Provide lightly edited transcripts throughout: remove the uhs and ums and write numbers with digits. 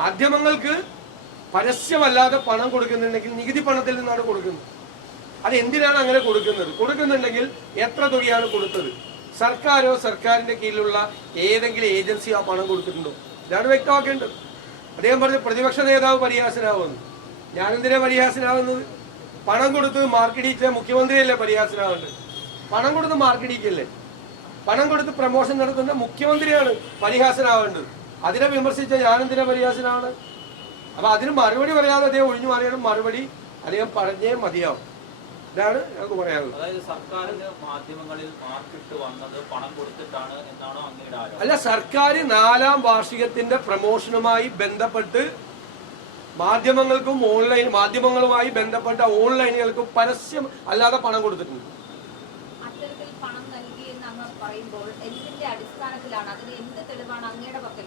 മാധ്യമങ്ങൾക്ക് പരസ്യമല്ലാതെ പണം കൊടുക്കുന്നുണ്ടെങ്കിൽ നികുതി പണത്തിൽ നിന്നാണ് കൊടുക്കുന്നത്. അത് എന്തിനാണ് അങ്ങനെ കൊടുക്കുന്നുണ്ടെങ്കിൽ എത്ര തുകയാണ് കൊടുത്തത്? സർക്കാരോ സർക്കാരിന്റെ കീഴിലുള്ള ഏതെങ്കിലും ഏജൻസി ആ പണം കൊടുത്തിട്ടുണ്ടോ? ഇതാണ് വ്യക്തമാക്കേണ്ടത്. അദ്ദേഹം പറഞ്ഞ പ്രതിപക്ഷ നേതാവ് പരിഹാസനാവുന്നു. ഞാനെന്തിനാ പരിഹാസനാവുന്നത്? പണം കൊടുത്ത് മാർക്കടിച്ച മുഖ്യമന്ത്രിയല്ലേ പരിഹാസനാവേണ്ടത്? പണം കൊടുത്ത് മാർക്കടിക്കല്ലേ? പണം കൊടുത്ത് പ്രമോഷൻ നടത്തുന്ന മുഖ്യമന്ത്രിയാണ് പരിഹാസനാവേണ്ടത്. അതിനെ വിമർശിച്ച ഞാനെന്തിനാ പരിഹാസനാണ്? അപ്പൊ അതിന് മറുപടി പറയാതെ അദ്ദേഹം ഒഴിഞ്ഞു മാറിയാലും മറുപടി അദ്ദേഹം പറഞ്ഞേ മതിയാവും. ഇതാണ് ഞങ്ങൾക്ക് പറയാനുള്ളത്. അതായത് സർക്കാരിന് മാധ്യമങ്ങളിൽ മാർക്കിട്ട് വന്നത് പണം കൊടുത്തിട്ടാണ് എന്നാണോ അങ്ങയുടെ ആരോപണം? അല്ല, സർക്കാർ 4ാം വാർഷികത്തിന്റെ പ്രമോഷനുമായി ബന്ധപ്പെട്ട് മാധ്യമങ്ങളുമായി ബന്ധപ്പെട്ട ഓൺലൈനുകൾക്കും പരസ്യം അല്ലാതെ പണം കൊടുത്തിട്ടുണ്ട്.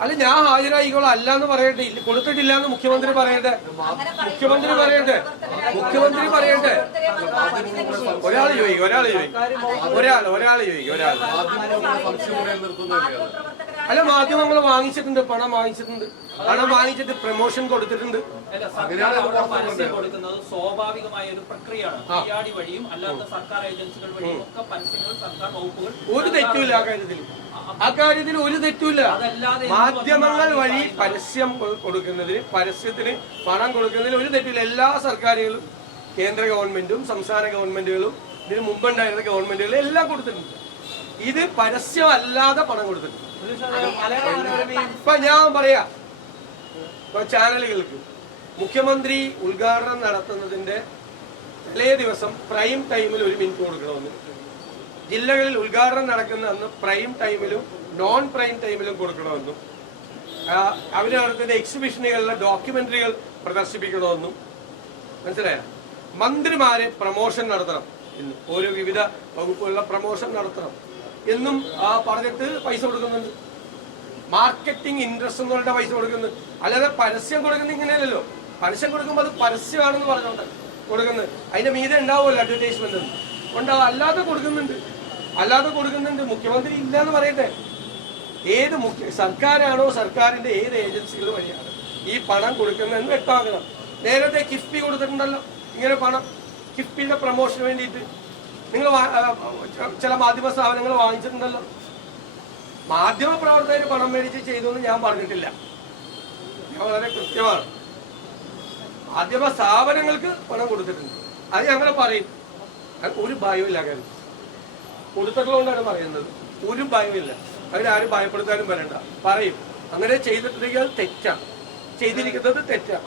അല്ല, ഞാൻ ഹാജരായിക്കോളാം. അല്ലാന്ന് പറയട്ടെ, കൊടുത്തിട്ടില്ല എന്ന് മുഖ്യമന്ത്രി പറയട്ടെ. ഒരാൾ ചോദിക്കും. അല്ല, മാധ്യമങ്ങൾ വാങ്ങിച്ചിട്ടുണ്ട്, പണം വാങ്ങിച്ചിട്ട് പ്രമോഷൻ കൊടുത്തിട്ടുണ്ട്. കൊടുക്കുന്നത് സ്വാഭാവികമായ ഒരു പ്രക്രിയയാണ്. പിആർഡി വഴിയും അല്ലാത്ത സർക്കാർ ഏജൻസികൾ വഴിയും ഒക്കെ പരസ്യങ്ങൾ സർക്കാർ വകുപ്പുകൾ. ഒരു തെറ്റുമില്ല ആ കാര്യത്തിൽ ഒരു തെറ്റുമില്ല. മാധ്യമങ്ങൾ വഴി പരസ്യം കൊടുക്കുന്നതിന്, പരസ്യത്തിന് പണം കൊടുക്കുന്നതിന് ഒരു തെറ്റില്ല. എല്ലാ സർക്കാരുകളും, കേന്ദ്ര ഗവൺമെന്റും സംസ്ഥാന ഗവൺമെന്റുകളും ഇതിന് മുമ്പുണ്ടായിരുന്ന ഗവൺമെന്റുകളും എല്ലാം കൊടുത്തിട്ടുണ്ട്. ഇത് പരസ്യം അല്ലാതെ പണം കൊടുത്തിട്ടുണ്ട്. ഇപ്പൊ ഞാൻ പറയാ, ചാനലുകൾക്ക് മുഖ്യമന്ത്രി ഉദ്ഘാടനം നടത്തുന്നതിന്റെ തലേ ദിവസം പ്രൈം ടൈമിൽ 1 മിനിറ്റ് കൊടുക്കണമെന്ന്, ജില്ലകളിൽ ഉദ്ഘാടനം നടക്കുന്ന അന്ന് പ്രൈം ടൈമിലും നോൺ പ്രൈം ടൈമിലും കൊടുക്കണമെന്നും, അവര് നടത്തുന്ന എക്സിബിഷനുകളിലെ ഡോക്യുമെന്ററികൾ പ്രദർശിപ്പിക്കണമെന്നും, മനസ്സിലായ? മന്ത്രിമാരെ പ്രമോഷൻ നടത്തണം എന്നും, ഓരോ വിവിധ വകുപ്പുകളിലെ പ്രമോഷൻ നടത്തണം എന്നും പറഞ്ഞിട്ട് പൈസ കൊടുക്കുന്നുണ്ട്. മാർക്കറ്റിംഗ് ഇൻട്രസ്റ്റ് എന്നുള്ള പൈസ കൊടുക്കുന്നത്. അല്ലാതെ പരസ്യം കൊടുക്കുന്നത് ഇങ്ങനെയല്ലല്ലോ. പരസ്യം കൊടുക്കുമ്പോൾ അത് പരസ്യമാണെന്ന് പറഞ്ഞോട്ടെ കൊടുക്കുന്നത്. അതിന്റെ മീതെ ഉണ്ടാവുമല്ലോ അഡ്വർടൈസ്മെന്റ് ഉണ്ടാവും. അല്ലാതെ കൊടുക്കുന്നുണ്ട്. മുഖ്യമന്ത്രി ഇല്ല എന്ന് പറയട്ടെ. ഏത് സർക്കാരാണോ സർക്കാരിന്റെ ഏത് ഏജൻസികൾ വഴിയാണ് ഈ പണം കൊടുക്കുന്നതെന്ന് വ്യക്തമാക്കണം. നേരത്തെ കിഫ്ബി കൊടുത്തിട്ടുണ്ടല്ലോ ഇങ്ങനെ പണം. കിഫ്ബിയുടെ പ്രമോഷന് വേണ്ടിയിട്ട് നിങ്ങൾ ചില മാധ്യമ സ്ഥാപനങ്ങൾ വാങ്ങിച്ചിട്ടുണ്ടല്ലോ. മാധ്യമ പ്രവർത്തകർ പണം മേടിച്ച് ചെയ്തു എന്ന് ഞാൻ പറഞ്ഞിട്ടില്ല. ഞാൻ വളരെ കൃത്യമാണ്. മാധ്യമ സ്ഥാപനങ്ങൾക്ക് പണം കൊടുത്തിട്ടുണ്ട്. അത് ഞങ്ങൾ പറയും. ഒരു ഭയമില്ല. കാര്യം കൊടുത്തിട്ടുള്ളതുകൊണ്ടാണ് പറയുന്നത്. ഒരു ഭയമില്ല. അതിനാരും ഭയപ്പെടുത്താനും വരണ്ട. പറയും അങ്ങനെ ചെയ്തിട്ടുണ്ടെങ്കിൽ അത് തെറ്റാണ്. ചെയ്തിരിക്കുന്നത് തെറ്റാണ്.